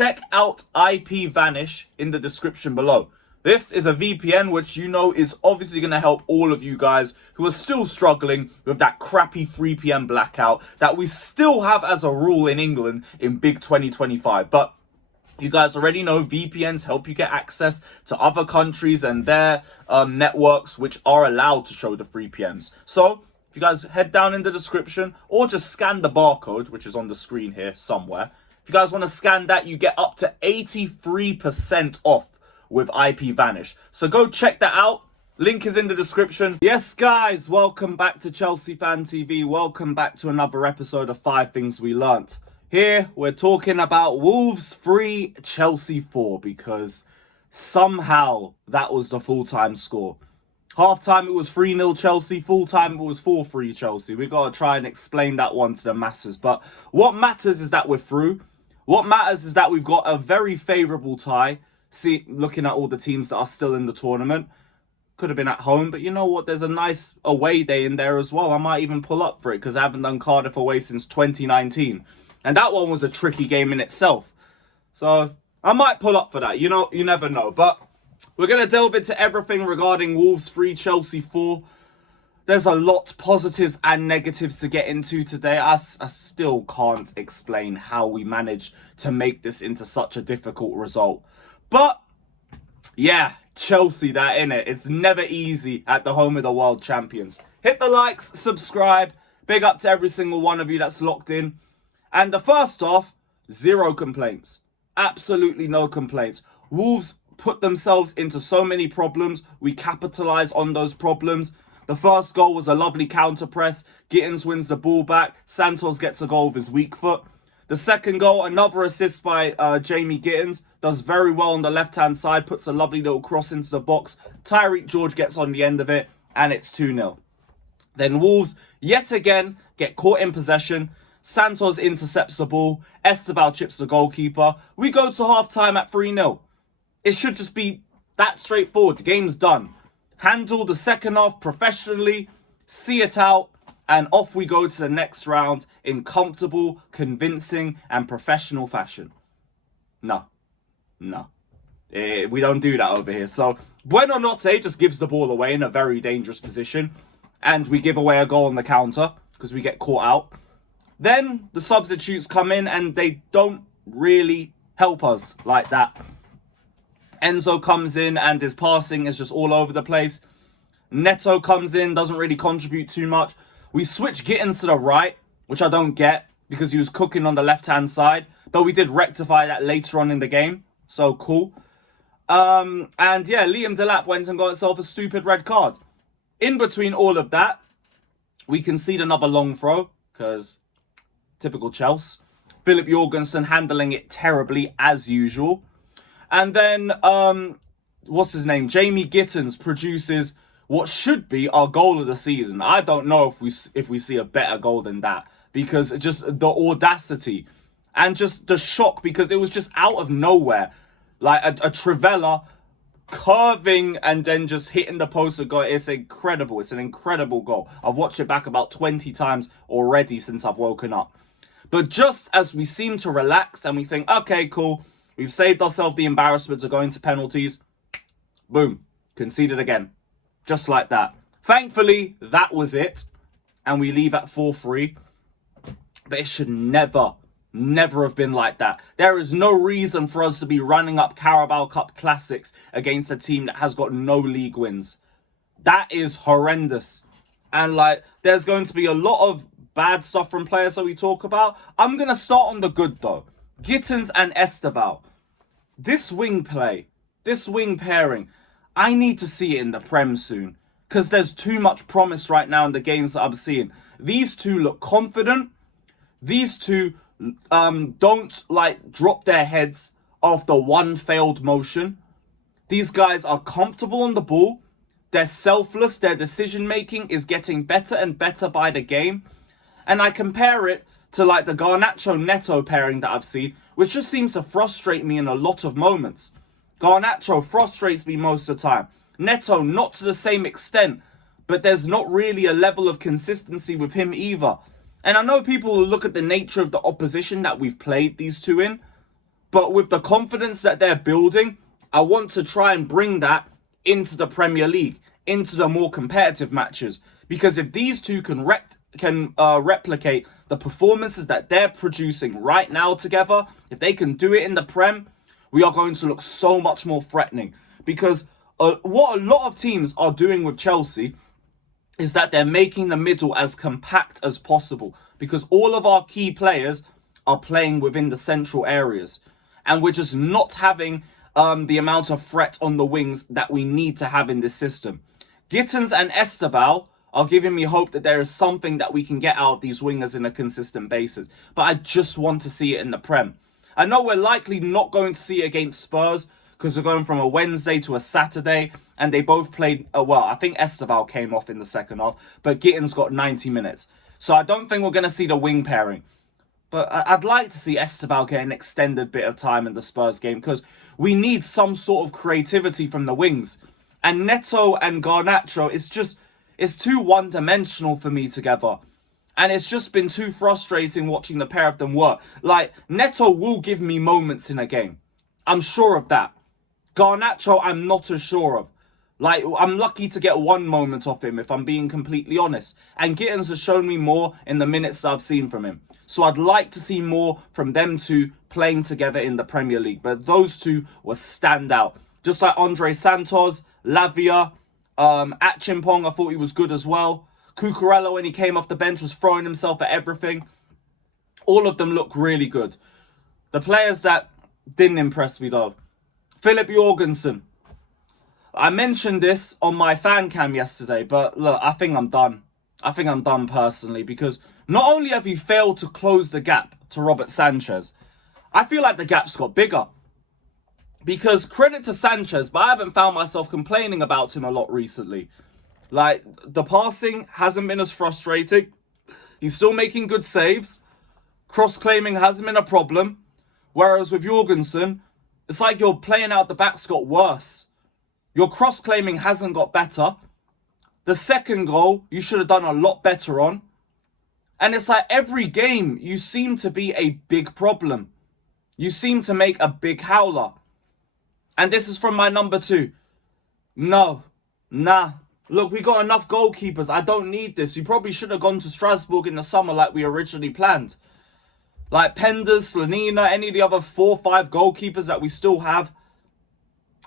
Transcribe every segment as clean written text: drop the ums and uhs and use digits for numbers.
check out IPVanish in the description below. This is a VPN which you know is obviously going to help all of you guys who are still struggling with that crappy 3 PM blackout that we still have as a rule in England in big 2025. But you guys already know VPNs help you get access to other countries and their networks which are allowed to show the 3 PMs. So if you guys head down in the description or just scan the barcode, which is on the screen here somewhere. If you guys want to scan that, you get up to 83% off with IPVanish. So go check that out. Link is in the description. Yes, guys, welcome back to Chelsea Fan TV. Welcome back to another episode of 5 Things We Learnt. Here, we're talking about Wolves 3, Chelsea 4, because somehow that was the full-time score. Half-time, it was 3-0 Chelsea. Full-time, it was 4-3 Chelsea. We've got to try and explain that one to the masses. But what matters is that we're through. What matters is that we've got a very favourable tie. See, looking at all the teams that are still in the tournament. Could have been at home, but you know what? There's a nice away day in there as well. I might even pull up for it because I haven't done Cardiff away since 2019. And that one was a tricky game in itself. So I might pull up for that. You know, you never know. But we're going to delve into everything regarding Wolves 3, Chelsea 4. There's a lot positives and negatives to get into today. I still can't explain how we managed to make this into such a difficult result. But, yeah, Chelsea, that innit? It's never easy at the home of the world champions. Hit the likes, subscribe. Big up to every single one of you that's locked in. And the first off, 0 complaints. Absolutely no complaints. Wolves put themselves into so many problems. We capitalise on those problems. The first goal was a lovely counter press. Gittins wins the ball back. Santos gets a goal with his weak foot. The second goal, another assist by Jamie Gittins. Does very well on the left-hand side. Puts a lovely little cross into the box. Tyreek George gets on the end of it. And it's 2-0. Then Wolves, yet again, get caught in possession. Santos intercepts the ball. Esteval chips the goalkeeper. We go to half-time at 3-0. It should just be that straightforward. The game's done. Handle the second half professionally. See it out. And off we go to the next round in comfortable, convincing, and professional fashion. No. We don't do that over here. So, Bueno Notte just gives the ball away in a very dangerous position. And we give away a goal on the counter because we get caught out. Then the substitutes come in and they don't really help us like that. Enzo comes in and his passing is just all over the place. Neto comes in, doesn't really contribute too much. We switch Gittins to the right, which I don't get because he was cooking on the left-hand side. But we did rectify that later on in the game. So cool. And yeah, Liam Delap went and got himself a stupid red card. In between all of that, we concede another long throw because typical Chelsea. Philip Jorgensen handling it terribly as usual. And then, what's his name? Jamie Gittins produces what should be our goal of the season. I don't know if we see a better goal than that. Because just the audacity and just the shock because it was just out of nowhere. Like a Trivela curving and then just hitting the post of goal. It's incredible. It's an incredible goal. I've watched it back about 20 times already since I've woken up. But just as we seem to relax and we think, okay, cool. We've saved ourselves the embarrassment of going to penalties. Boom. Conceded again. Just like that. Thankfully, that was it. And we leave at 4-3. But it should never have been like that. There is no reason for us to be running up Carabao Cup Classics against a team that has got no league wins. That is horrendous. And like, there's going to be a lot of bad stuff from players that we talk about. I'm going to start on the good though. Gittins and Esteval. This wing play, this wing pairing, I need to see it in the Prem soon. Because there's too much promise right now in the games that I'm seeing. These two look confident. These two don't like drop their heads after one failed motion. These guys are comfortable on the ball. They're selfless. Their decision making is getting better and better by the game. And I compare it to like the Garnacho-Neto pairing that I've seen, which just seems to frustrate me in a lot of moments. Garnacho frustrates me most of the time. Neto, not to the same extent, but there's not really a level of consistency with him either. And I know people will look at the nature of the opposition that we've played these two in, But with the confidence that they're building, I want to try and bring that into the Premier League, into the more competitive matches. Because if these two can replicate the performances that they're producing right now together, if they can do it in the Prem, we are going to look so much more threatening. Because what a lot of teams are doing with Chelsea is that they're making the middle as compact as possible. Because all of our key players are playing within the central areas. And we're just not having the amount of threat on the wings that we need to have in this system. Gittins and Esteval are giving me hope that there is something that we can get out of these wingers in a consistent basis. But I just want to see it in the Prem. I know we're likely not going to see it against Spurs because we're going from a Wednesday to a Saturday. And they both played, well, I think Esteval came off in the second half. But Gittins got 90 minutes. So I don't think we're going to see the wing pairing. But I'd like to see Esteval get an extended bit of time in the Spurs game because we need some sort of creativity from the wings. And Neto and Garnacho, it's too one-dimensional for me together. And it's just been too frustrating watching the pair of them work. Like, Neto will give me moments in a game. I'm sure of that. Garnacho, I'm not as sure of. Like, I'm lucky to get one moment off him, if I'm being completely honest. And Gittins has shown me more in the minutes I've seen from him. So I'd like to see more from them two playing together in the Premier League. But those two were standout. Just like Andre Santos, Lavia, Achimpong, I thought he was good as well. Cucurella, when he came off the bench, was throwing himself at everything. All of them look really good. The players that didn't impress me, though. Philip Jorgensen. I mentioned this on my fan cam yesterday, but look, I think I'm done. I think I'm done personally, because not only have you failed to close the gap to Robert Sanchez, I feel like the gap's got bigger. Because credit to Sanchez, but I haven't found myself complaining about him a lot recently. Like, the passing hasn't been as frustrating. He's still making good saves. Cross-claiming hasn't been a problem. Whereas with Jorgensen, it's like your playing out the back's got worse. Your cross-claiming hasn't got better. The second goal, you should have done a lot better on. And it's like every game, you seem to be a big problem. You seem to make a big howler. And this is from my number 2. No. Nah. Look, we got enough goalkeepers. I don't need this. You probably should have gone to Strasbourg in the summer like we originally planned. Like Penders, Slanina, any of the other 4 or 5 goalkeepers that we still have.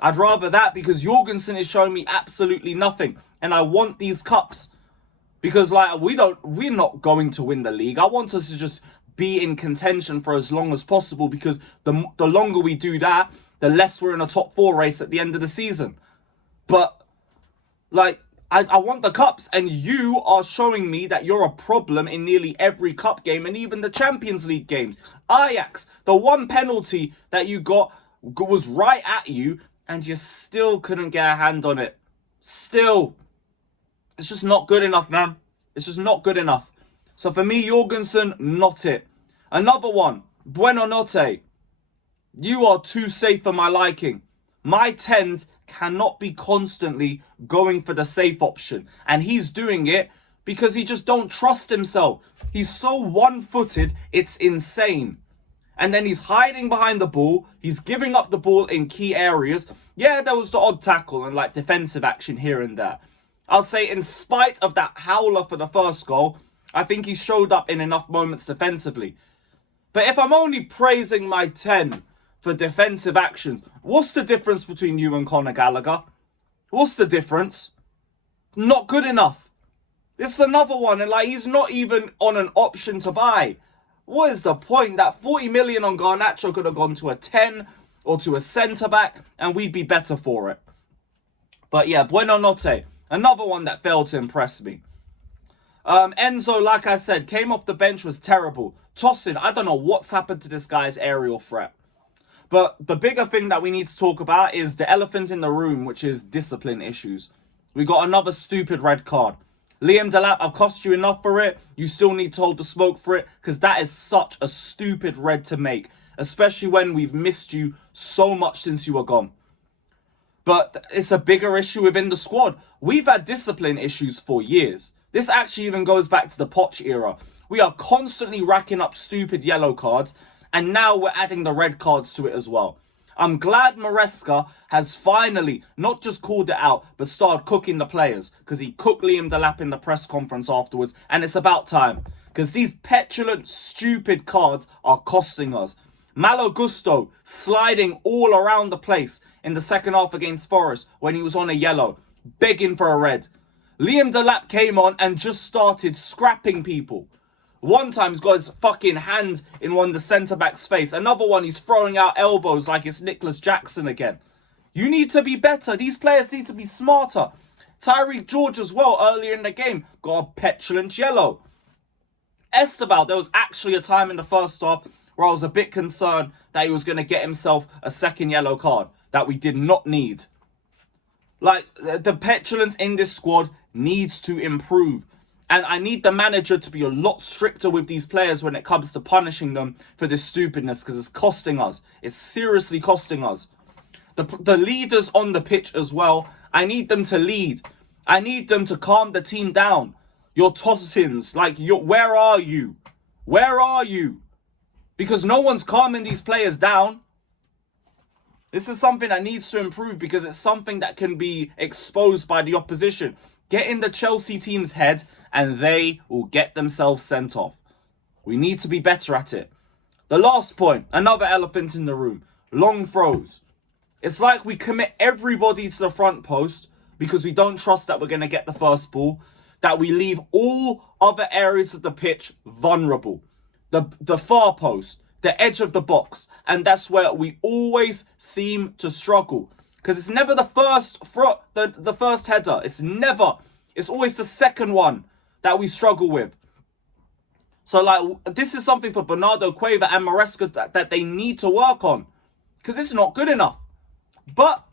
I'd rather that because Jorgensen is showing me absolutely nothing. And I want these cups. Because like we're not going to win the league. I want us to just be in contention for as long as possible. Because the longer we do that, the less we're in a top 4 race at the end of the season. But like, I want the cups, and you are showing me that you're a problem in nearly every cup game and even the Champions League games. Ajax, the one penalty that you got was right at you, and you still couldn't get a hand on it. Still. It's just not good enough, man. It's just not good enough. So for me, Jorgensen, not it. Another one, Buonanotte. You are too safe for my liking. My 10s cannot be constantly going for the safe option. And he's doing it because he just don't trust himself. He's so one-footed, it's insane. And then he's hiding behind the ball. He's giving up the ball in key areas. Yeah, there was the odd tackle and like defensive action here and there. I'll say in spite of that howler for the first goal, I think he showed up in enough moments defensively. But if I'm only praising my 10 for defensive actions, what's the difference between you and Conor Gallagher? What's the difference? Not good enough. This is another one, and like he's not even on an option to buy. What is the point? That 40 million on Garnacho could have gone to a 10 or to a centre-back, and we'd be better for it. But yeah, Buonanotte, another one that failed to impress me. Enzo, like I said, came off the bench, was terrible. Tosin, I don't know what's happened to this guy's aerial threat. But the bigger thing that we need to talk about is the elephant in the room, which is discipline issues. We got another stupid red card. Liam Delap, I've cost you enough for it. You still need to hold the smoke for it, because that is such a stupid red to make, especially when we've missed you so much since you were gone. But it's a bigger issue within the squad. We've had discipline issues for years. This actually even goes back to the Poch era. We are constantly racking up stupid yellow cards, And now we're adding the red cards to it as well. I'm glad Maresca has finally not just called it out, but started cooking the players. Because he cooked Liam Delap in the press conference afterwards. And it's about time. Because these petulant, stupid cards are costing us. Malo Gusto sliding all around the place in the second half against Forest when he was on a yellow, begging for a red. Liam Delap came on and just started scrapping people. One time he's got his fucking hand in one of the centre-back's face. Another one he's throwing out elbows like it's Nicholas Jackson again. You need to be better. These players need to be smarter. Tyreek George as well earlier in the game got a petulant yellow. Esteval, there was actually a time in the first half where I was a bit concerned that he was going to get himself a second yellow card that we did not need. Like, the petulance in this squad needs to improve. And I need the manager to be a lot stricter with these players when it comes to punishing them for this stupidness, because it's costing us. It's seriously costing us. The leaders on the pitch as well, I need them to lead. I need them to calm the team down. Your tossins, like, where are you? Where are you? Because no one's calming these players down. This is something that needs to improve because it's something that can be exposed by the opposition. Get in the Chelsea team's head and they will get themselves sent off. We need to be better at it. The last point, another elephant in the room, long throws. It's like we commit everybody to the front post because we don't trust that we're going to get the first ball, that we leave all other areas of the pitch vulnerable. The far post, the edge of the box, and that's where we always seem to struggle. Because it's never the first header. It's always the second one that we struggle with. So, like, this is something for Bernardo Cueva and Maresca that they need to work on. Because it's not good enough. But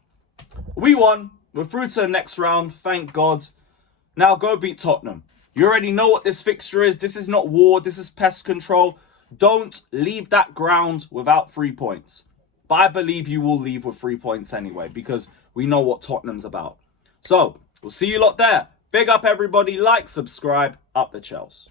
we won. We're through to the next round. Thank God. Now go beat Tottenham. You already know what this fixture is. This is not war. This is pest control. Don't leave that ground without 3 points. But I believe you will leave with 3 points anyway, because we know what Tottenham's about. So, we'll see you lot there. Big up everybody. Like, subscribe. Up the Chels.